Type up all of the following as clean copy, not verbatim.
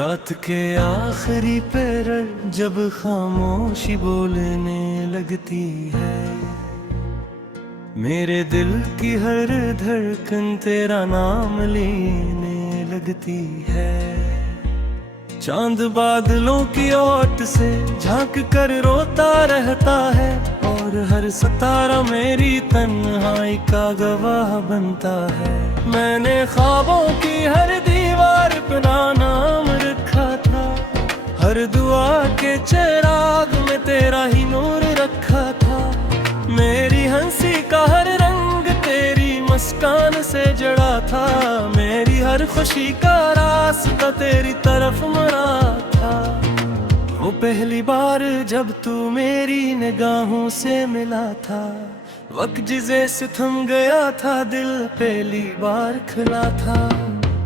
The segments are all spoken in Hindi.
रात के आखिरी पहर जब खामोशी बोलने लगती है, मेरे दिल की हर धड़कन तेरा नाम लेने लगती है। चांद बादलों की ओट से झांक कर रोता रहता है, और हर सितारा मेरी तन्हाई का गवाह बनता है। मैंने ख्वाबों की हर दीवार पे नाम रखा था, हर दुआ के चिराग में तेरा ही नूर रखा था। मेरी हंसी का हर रंग तेरी मुस्कान से जड़ा था, मेरी हर खुशी का रास्ता तेरी तरफ मुड़ा था। वो पहली बार जब तू मेरी निगाहों से मिला था, वक्त जिसे से थम गया था, दिल पहली बार खुला था।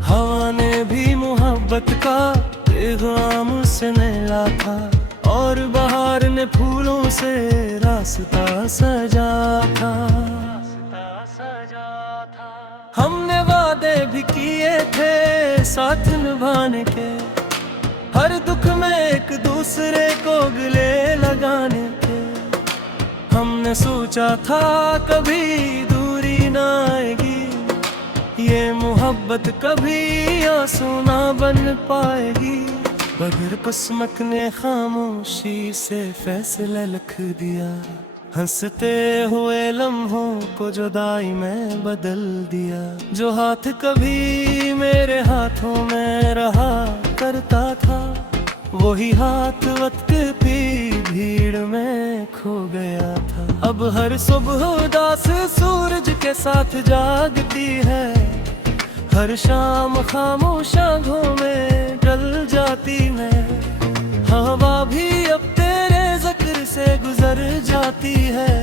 हवा ने भी मोहब्बत का पैगाम से मिला था, और बहार ने फूलों से रास्ता सजा था। हमने वादे भी किए थे साथ निभाने के, हर दुख में एक दूसरे को गले लगाने के। हमने सोचा था कभी दूरी ना आएगी, ये मोहब्बत कभी आंसू ना बन पाएगी। बगैर किस्मत ने खामोशी से फैसला लिख दिया, हंसते हुए लम्हों को जुदाई में बदल दिया। जो हाथ कभी मेरे हाथों में रहा करता था, वही हाथ वक्त की भीड़ में खो गया था। अब हर सुबह उदास सूरज के साथ जागती है, हर शाम खामोश आँखों में ढल जाती मैं। हवा भी अब तेरे जिक्र से गुजर जाती है,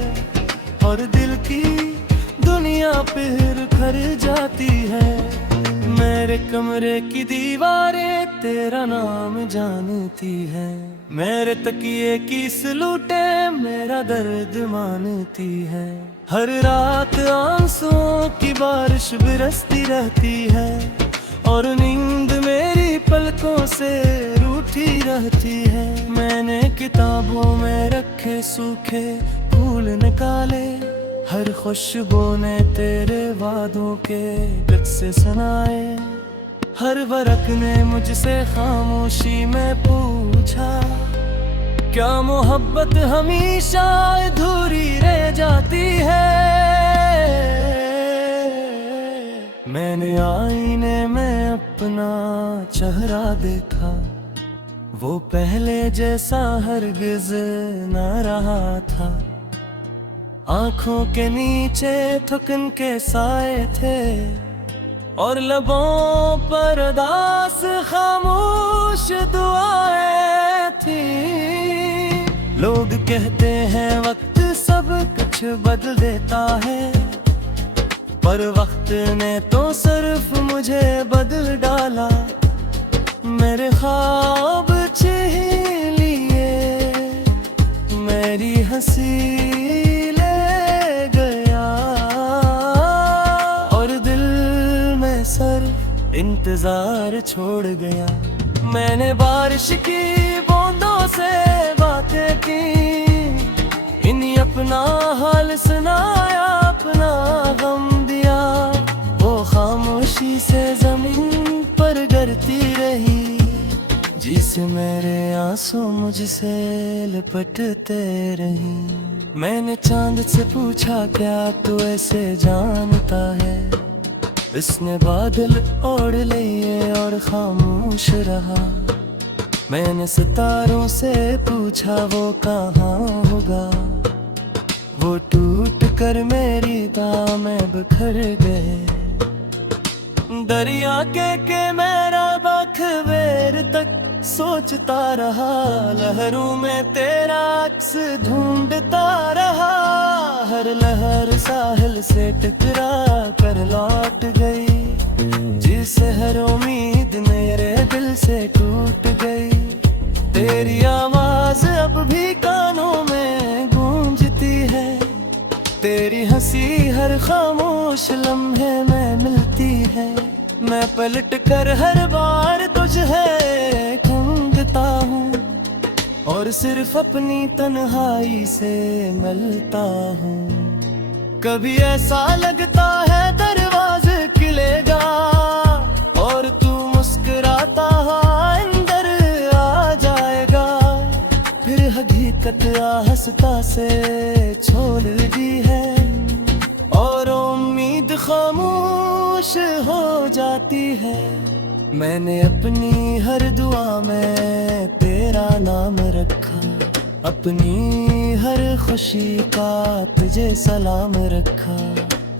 और दिल की दुनिया फिर खर जाती है। मेरे कमरे की दीवारें तेरा नाम जानती है, मेरे तकिए की सलूटे मेरा दर्द मानती है। हर रात आंसुओं की बारिश बरसती रहती है, और नींद मेरी पलकों से रूठी रहती है। मैंने किताबों में रखे सूखे फूल निकाले, हर खुशबू ने तेरे वादों के किस्से सुनाए। हर वरक ने मुझसे खामोशी में पूछा, क्या मोहब्बत हमेशा अधूरी रह जाती है। मैंने आईने में अपना चेहरा देखा, वो पहले जैसा हरगिज न रहा था। आंखों के नीचे थकन के साए थे, और लबों पर उदास खामोश दुआएं थी। लोग कहते हैं वक्त सब कुछ बदल देता है, पर वक्त ने तो सिर्फ मुझे बदल डाला। मेरे ख्वाब छीन लिए, मेरी हंसी ले गया, और दिल में सिर्फ इंतजार छोड़ गया। मैंने बारिश की बूंदों से बातें की, इन्हीं अपना हाल सुनाया, अपना गम दिया। वो खामोशी से जमीन पर गिरती रही, जिसे मेरे आंसू मुझसे लिपटते रही। मैंने चांद से पूछा, क्या तू ऐसे जानता है। इसने बादल ओढ़ लिए और खामोश रहा। मैंने सितारों से पूछा, वो कहाँ होगा। वो टूट कर मेरी बाहों में बिखर गए। दरिया के मेरा बखवेर तक सोचता रहा, लहरों में तेरा अक्स ढूंढता रहा। हर लहर साहिल से टकरा कर लौट गई, जिसे हर उम्मीद मेरे दिल से टूट गई। तेरी आवाज अब भी कानों में गूंजती है, तेरी हंसी हर खामोश लम्हे में मिलती है। मैं पलट कर हर बार तुझे ढूंढता हूँ और सिर्फ अपनी तन्हाई से मिलता हूँ। कभी ऐसा लगता है दरवाजे खुलेगा और तू मुस्कुराता अंदर आ जाएगा, फिर हकीकत हंसता से छोड़ दी है और उम्मीद खामोश हो जाती है। मैंने अपनी हर दुआ में तेरा नाम रखा, अपनी हर खुशी का तुझे सलाम रखा,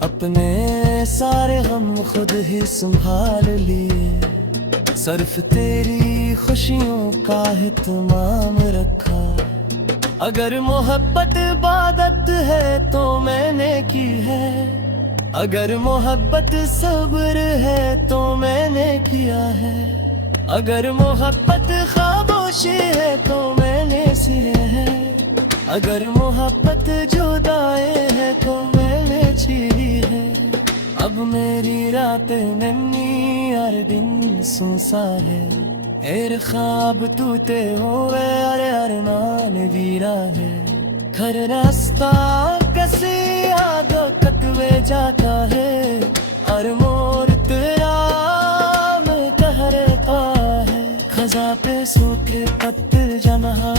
अपने सारे गम खुद ही संभाल लिए, सिर्फ तेरी खुशियों का एहतमाम रखा। अगर मोहब्बत इबादत है तो मैंने की है, अगर मोहब्बत सब्र है तो मैंने किया है, अगर मोहब्बत खामोशी है तो मैंने सिए है, अगर मोहब्बत जुदाई है तो मैंने चीरी है। अब मेरी रात नन्ही हर दिन सुनसा है, एर ख्वाब टूटे हुए अरे अरमान वीरा है। घर रास्ता कसी यादों कटवे जाता है, हर मोड़ तेरा कहरता है। खजा पे सूखे पत्ते जहाँ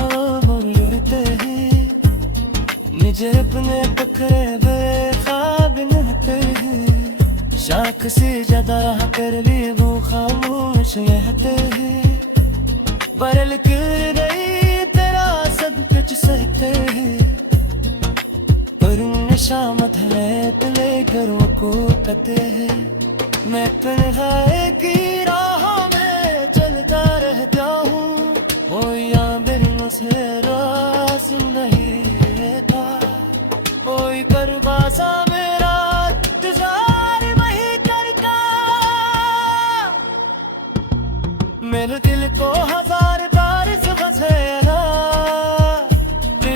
उड़ते हैं, मुझे अपने पकड़े हुए ख्वाब नहते हैं। शाख से ज्यादा कर ली वो खामोश रहते हैं, बरल कर गई तेरा सब कुछ सहते हैं। पर शामत है तो लेकर वो को कहते हैं, मैं तन्हाई की राह में चलता रहता हूँ, वो यहाँ बिरनों से रास नहीं था। कोई करवासा मेरा इंतजार वही करता, मेरे दिल को हजार बार सबस है ना,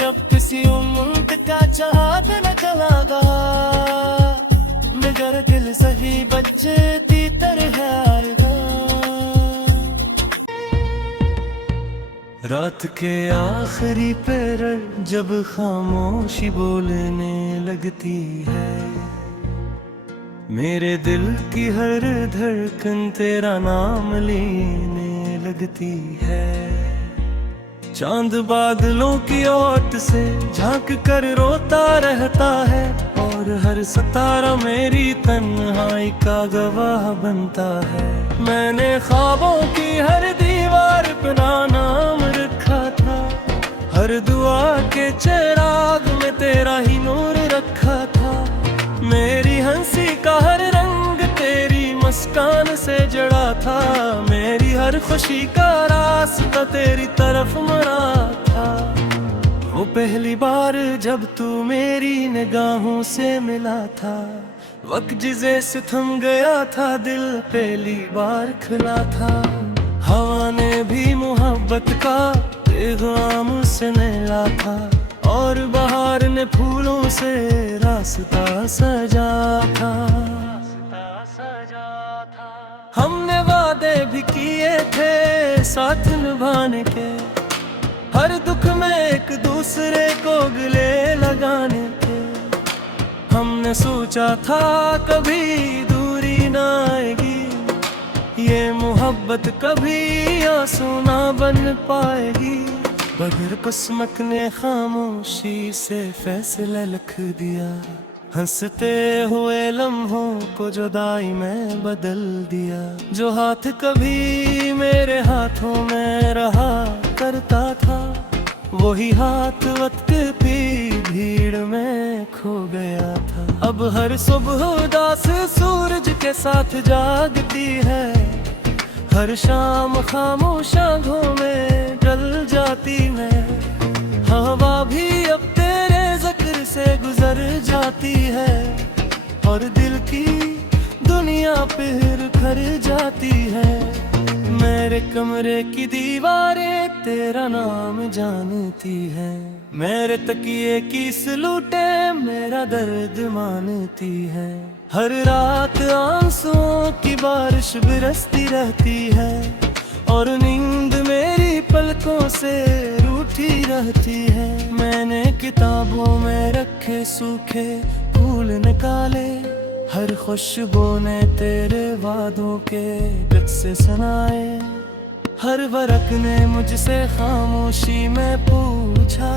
अब किसी उम्मीद का चाहत न चलागा, मगर दिल सही बच्चे ती तरह हारगा। रात के आखिरी पहर जब खामोशी बोलने लगती है, मेरे दिल की हर धड़कन तेरा नाम लेने लगती है। चांद बादलों की ओट से झांक कर रोता रहता है, और हर सितारा मेरी तन्हाई का गवाह बनता है। मैंने ख्वाबों की हर दीवार अपना नाम रखा था, हर दुआ के चिराग में तेरा ही नूर रखा था। मेरी हंसी का हर रंग तेरी मुस्कान से जड़ा था, मेरी हर खुशी का रास्ता तेरी तरफ मुड़ा था। वो पहली बार जब तू मेरी निगाहों से मिला था, वक्त जिसे से थम गया था, दिल पहली बार खुला था। हवा ने भी मोहब्बत का पैगाम से मिला था, और बहार ने फूलों से रास्ता सजा था। हमने वादे भी किए थे साथ निभाने के, हर दुख में एक दूसरे को गले लगाने के। हमने सोचा था कभी दूरी ना आएगी, ये मोहब्बत कभी आंसू ना बन पाएगी। बगैर किस्मत ने खामोशी से फैसला लिख दिया, हंसते हुए लम्हों को जुदाई में बदल दिया। जो हाथ कभी मेरे हाथों में रहा करता था, वही हाथ वक्त की भीड़ में खो गया था। अब हर सुबह उदास सूरज के साथ जागती है, हर शाम खामोश आँखों में ढल जाती है। हवा भी अब तेरे जिक्र से गुजर जाती है, और दिल की दुनिया फिर खर जाती है। मेरे कमरे की दीवारें तेरा नाम जानती है, मेरे तकिए की सलूटे मेरा दर्द मानती है। हर रात आंसुओं की बारिश बरसती रहती है और नींद मेरी पलकों से रूठी रहती है। मैंने किताबों में रखे सूखे फूल निकाले, हर खुशबू ने तेरे वादों के किस्से सुनाए। हर वरक ने मुझसे खामोशी में पूछा,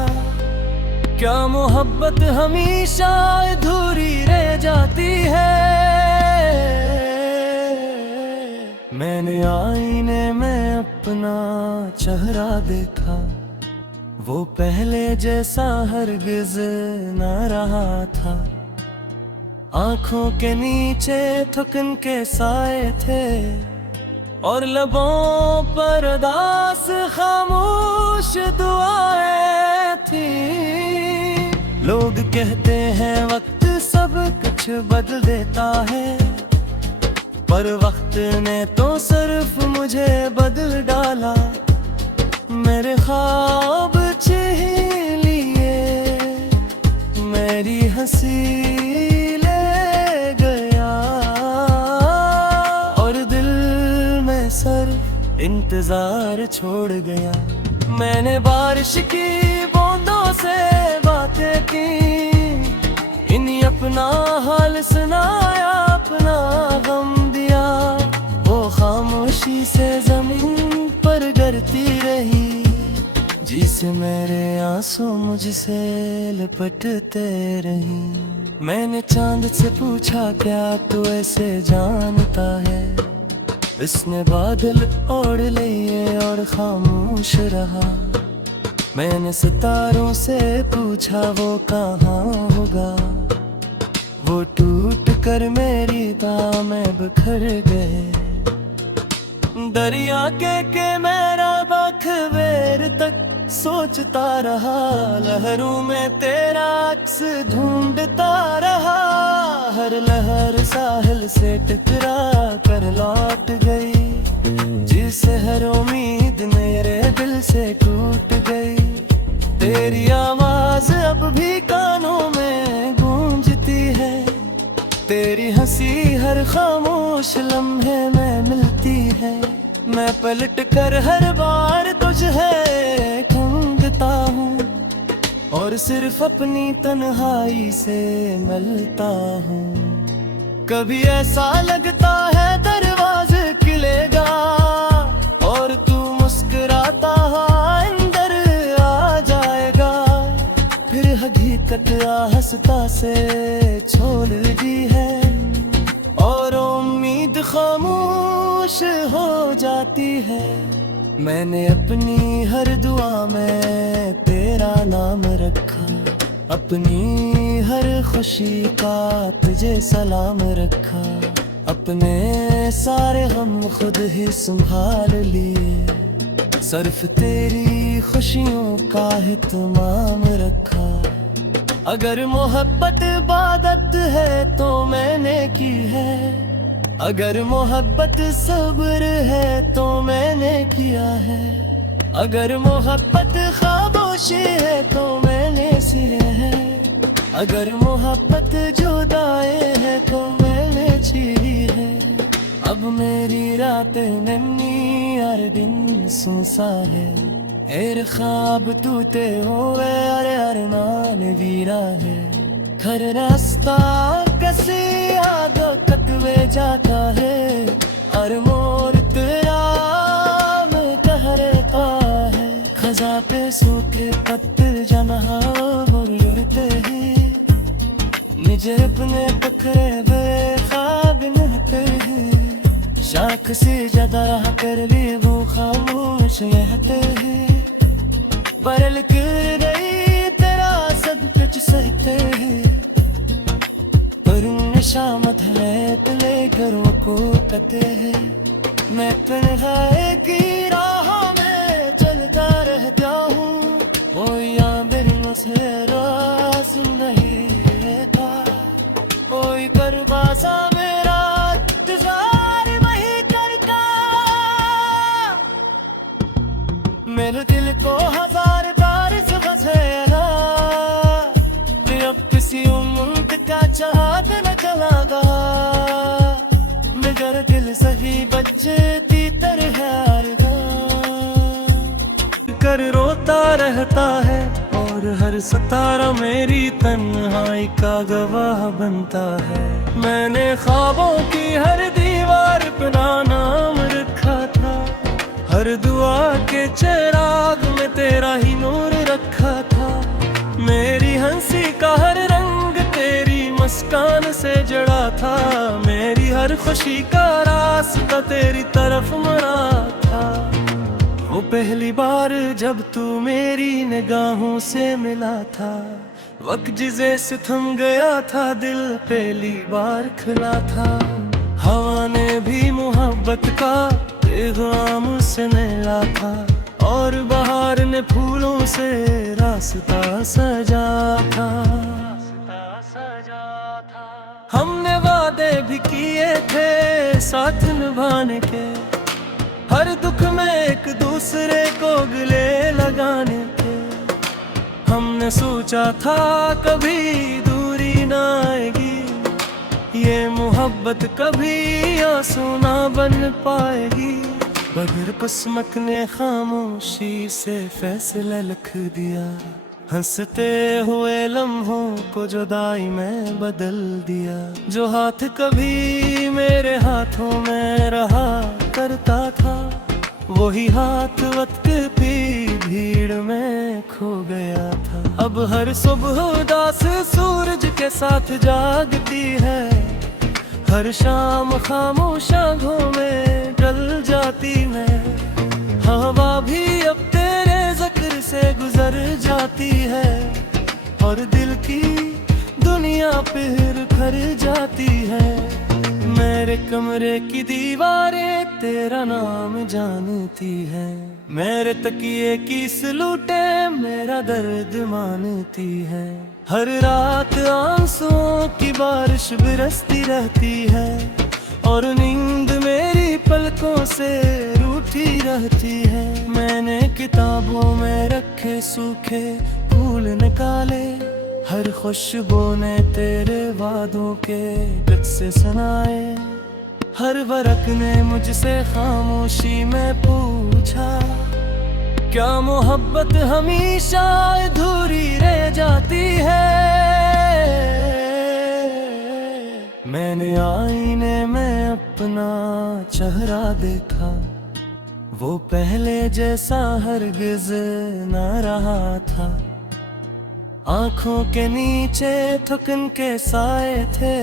क्या मोहब्बत हमेशा अधूरी रह जाती है। मैंने आईने में अपना चेहरा देखा, वो पहले जैसा हरगिज न रहा था। आंखों के नीचे थकन के साए थे और लबों पर उदास खामोश दुआएं थी। लोग कहते हैं वक्त सब कुछ बदल देता है, पर वक्त ने तो सिर्फ मुझे बदल डाला। मेरे ख्वाब छीन लिए, मेरी हंसी ले गया और दिल में सिर्फ इंतजार छोड़ गया। मैंने बारिश की बूंदों से बातें की, इन्हीं अपना हाल सुनाया, अपना गम दिया। वो खामोशी से जमीन पर गिरती रही, जिसे मेरे आंसू मुझसे लिपटते रही। मैंने चांद से पूछा, क्या तू ऐसे जानता है। इसने बादल ओढ़ लिए और खामोश रहा। मैंने सितारों से पूछा, वो कहाँ होगा। वो टूट कर मेरी बाहों में बिखर गए। दरिया के मेरा बखबेर तक सोचता रहा, लहरों में तेरा अक्स ढूंढता रहा। हर लहर साहिल से टकरा कर लौट गई, जिसे हर उम्मीद मेरे दिल से टूट गई। तेरी आवाज अब भी कानों में गूंजती है, तेरी हंसी हर खामोश लम्हे में मिलती है। मैं पलट कर हर बार तुझे ढूंढता हूँ और सिर्फ अपनी तन्हाई से मिलता हूँ। कभी ऐसा लगता है दरवाजे खुलेगा और तू मुस्कुराता अंदर आ जाएगा। फिर हकीकत हंसता से छोड़ दी है और उम्मीद खामोश हो जाती है। मैंने अपनी हर दुआ में तेरा नाम रखा, अपनी हर खुशी का तुझे सलाम रखा। अपने सारे गम खुद ही संभाल लिए, सिर्फ तेरी खुशियों का एहतमाम रखा। अगर मोहब्बत इबादत है तो मैंने की है, अगर मोहब्बत सब्र है तो मैंने किया है। अगर मोहब्बत खामोशी है तो मैंने सिए है, अगर मोहब्बत जुदाई है तो मैंने चीरी है। अब मेरी रातें नन्ही हर दिन सुनसा है, एर ख्वाब टूटे हुए अरे अरमान वीरा है। हर रास्ता कसी यादों कतवे जाता है, हर मोड़ तेरा कह रहता है। खजा पे सूखे पत्ते जहाँ मुड़ते हैं, निजे अपने पकड़े बेखाब नहते हैं। शाख से ज्यादा कर लिए वो खामोश रहते हैं, बरल कर रही तेरा सब कुछ सहते हैं। पर शामत है तो लेकर वो को कहते हैं, मैं तन्हाई की राह में चलता रहता हूँ। वो यहाँ बिरनों से रास नहीं था, कोई करवासा मेरा इंतजार वही करता सही बच्चे तीतर है कर रोता रहता है, और हर सितारा मेरी तन्हाई का गवाह बनता है। मैंने ख्वाबों की हर दीवार पर नाम रखा था, हर दुआ के चिराग में तेरा ही नूर रखा था। मेरी हंसी का हर रंग तेरी मुस्कान से जड़ा था, मेरी हर खुशी का रास्ता तेरी तरफ मुड़ा था। वो पहली बार जब तू मेरी निगाहों से मिला था, वक्त जिसे से थम गया था, दिल पहली बार खुला था। हवा ने भी मोहब्बत का पैगाम से मिला था, और बहार ने फूलों से रास्ता सजा था। हमने वादे भी किए थे साथ निभाने के, हर दुख में एक दूसरे को गले लगाने के। हमने सोचा था कभी दूरी ना आएगी, ये मोहब्बत कभी आंसू ना बन पाएगी। बगैर कुसमत ने खामोशी से फैसला लिख दिया, हंसते हुए लम्हों को जुदाई में बदल दिया। जो हाथ कभी मेरे हाथों में रहा करता था, वही हाथ वक्त की भीड़ में खो गया था। अब हर सुबह उदास सूरज के साथ जागती है, हर शाम खामोश आँखों में ढल जाती मैं। हवा भी अब तेरे जिक्र से गुजर जाती है, और दिल की दुनिया फिर खर जाती है। मेरे कमरे की दीवारें तेरा नाम जानती है, मेरे तकिए की सलूटे मेरा दर्द मानती है। हर रात आंसुओं की बारिश बरसती रहती है, और नींद मेरी पलकों से रूठी रहती है। मैंने किताबों में रखे सूखे फूल निकाले, हर खुशबू ने तेरे वादों के किस्से सुनाए। हर वरक ने मुझसे खामोशी में पूछा, क्या मोहब्बत हमेशा अधूरी रह जाती है। मैंने आईने में अपना चेहरा देखा, वो पहले जैसा हरगिज न रहा था। आंखों के नीचे थकन के साए थे,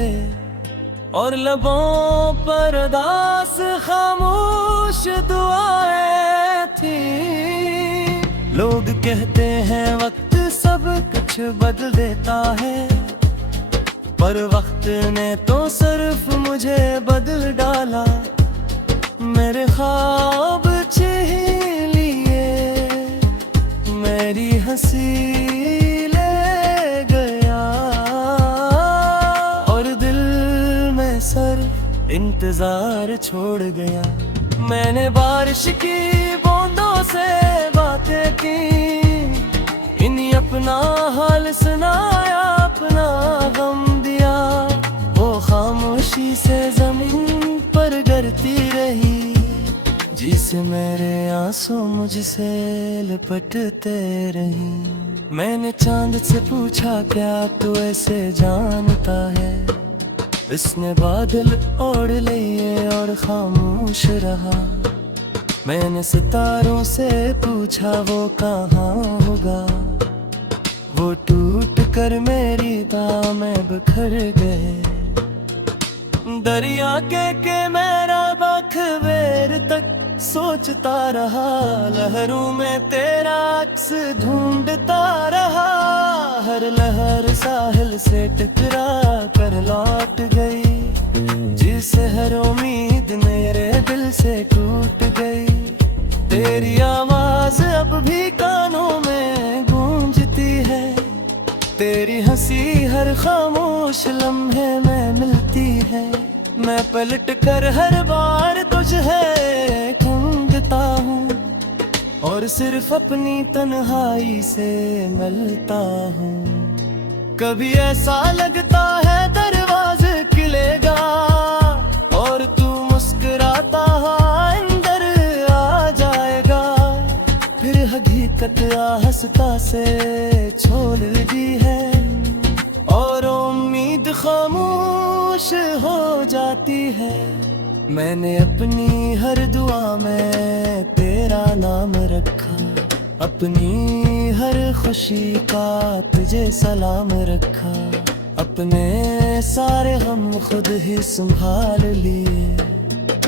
और लबों पर उदास खामोश दुआएं थी। लोग कहते हैं वक्त सब कुछ बदल देता है, पर वक्त ने तो सिर्फ मुझे बदल डाला। मेरे ख्वाब छीन लिए, मेरी हंसी ले गया, और दिल में सिर्फ इंतजार छोड़ गया। मैंने बारिश की बूंदों से बातें की, इन्हीं अपना हाल सुनाया, अपना गम दिया। वो खामोशी से जमीन पर गिरती रही, जिसे मेरे आंसू मुझसे लिपटते रही। मैंने चांद से पूछा, क्या तू ऐसे जानता है। इसने बादल ओढ़ लिए और खामोश रहा। मैंने सितारों से पूछा, वो कहाँ होगा। वो टूट कर मेरी बाहों में बिखर गए। दरिया के मेरा बखवेर तक सोचता रहा, लहरों में तेरा अक्स ढूंढता रहा। हर लहर साहिल से टकरा कर लौट गई, जिसे हर उम्मीद मेरे दिल से टूट गई। तेरी आवाज अब भी कानों में गूंजती है, तेरी हंसी हर खामोश लम्हे में मिलती है। मैं पलट कर हर बार तुझे ढूंढता हूँ, और सिर्फ अपनी तन्हाई से मिलता हूँ। कभी ऐसा लगता है दरवाजे खुलेगा, और तू मुस्कुरा रास्ता से छोड़ दी है और उम्मीद खामोश हो जाती है। मैंने अपनी हर दुआ में तेरा नाम रखा, अपनी हर खुशी का तुझे सलाम रखा। अपने सारे हम खुद ही संभाल लिए,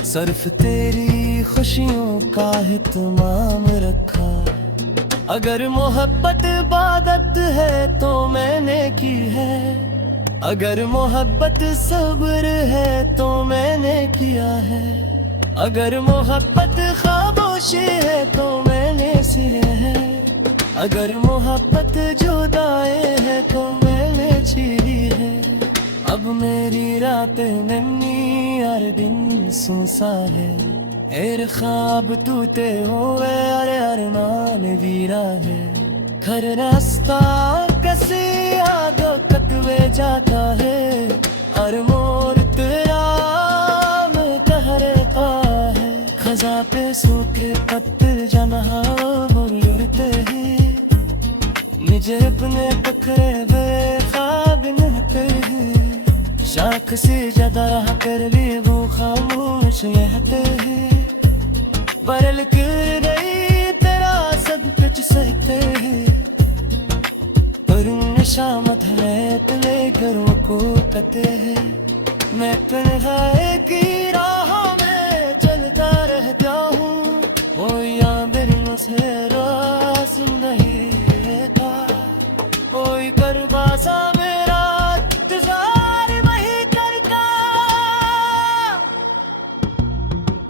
सिर्फ तेरी खुशियों का एहतमाम रखा। अगर मोहब्बत इबादत है तो मैंने की है, अगर मोहब्बत सब्र है तो मैंने किया है, अगर मोहब्बत खामोशी है तो मैंने सी है, अगर मोहब्बत जुदाई है तो मैंने चीरी है। अब मेरी रातें नन्ही हर दिन सुनसा है, एर ख्वाब टूटे हुए अरे अरमान वीरा है। हर रास्ता कसी आगो कतवे जाता है, हर मोड़ तेरा कह रहता है। खजा पे सूखे पत्ते जहाँ मुड़ते हैं, निजे अपने पकड़े हुए ख्वाब नहते हैं। शाख से ज्यादा कर भी वो खामोश रहते हैं, बरल कर रही तेरा सब कुछ सहते हैं। पर शामत है लेकर वो को कहते हैं, मैं तन्हाई की राह में चलता रहता हूँ। वो या मेरी से रास नहीं था, कोई कर बासा मेरा इंतजार वही करता।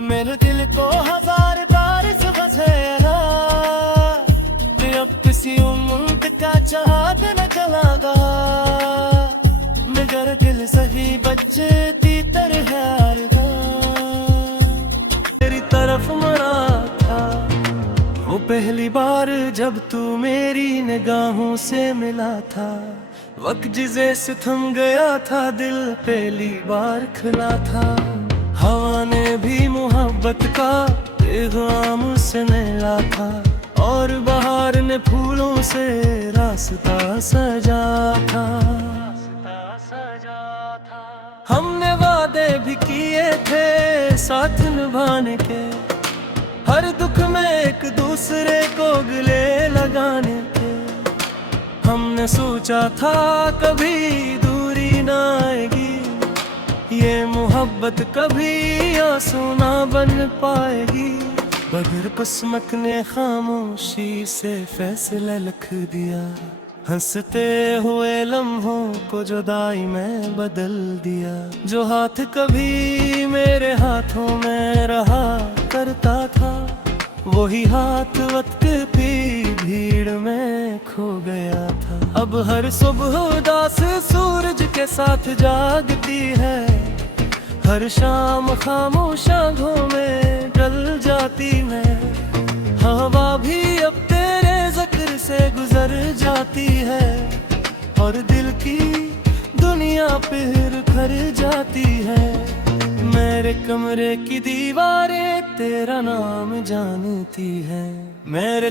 मेरे दिल को हजार बार से फंसेगा, अब किसी उम्मीद का चाहत न चलागा। मगर दिल सही बच्चे ती तरह तेरी तरफ मरा था। वो पहली बार जब तू मेरी निगाहों से मिला था, वक्त जिसे से थम गया था, दिल पहली बार खुला था। हवा ने भी मोहब्बत का पैगाम से मिला था, और बहार ने फूलों से रास्ता सजा था। हमने वादे भी किए थे साथ निभाने के, हर दुख में एक दूसरे को गले लगाने के। हमने सोचा था कभी दूरी ना आएगी, ये मोहब्बत कभी आंसू ना बन पाएगी। बगैर पसमक ने खामोशी से फैसला लिख दिया, हंसते हुए लम्हों को जुदाई में बदल दिया। जो हाथ कभी मेरे हाथों में रहा करता था, वही हाथ वक्त की भीड़ में खो गया था। अब हर सुबह उदास सूरज के साथ जागती है, हर शाम खामोश आँखों में डल जाती मैं। हवा भी अब तेरे जिक्र से गुजर जाती है, और दिल की दुनिया फिर खर जाती है। मेरे कमरे की दीवारें तेरा नाम जानती है, मेरे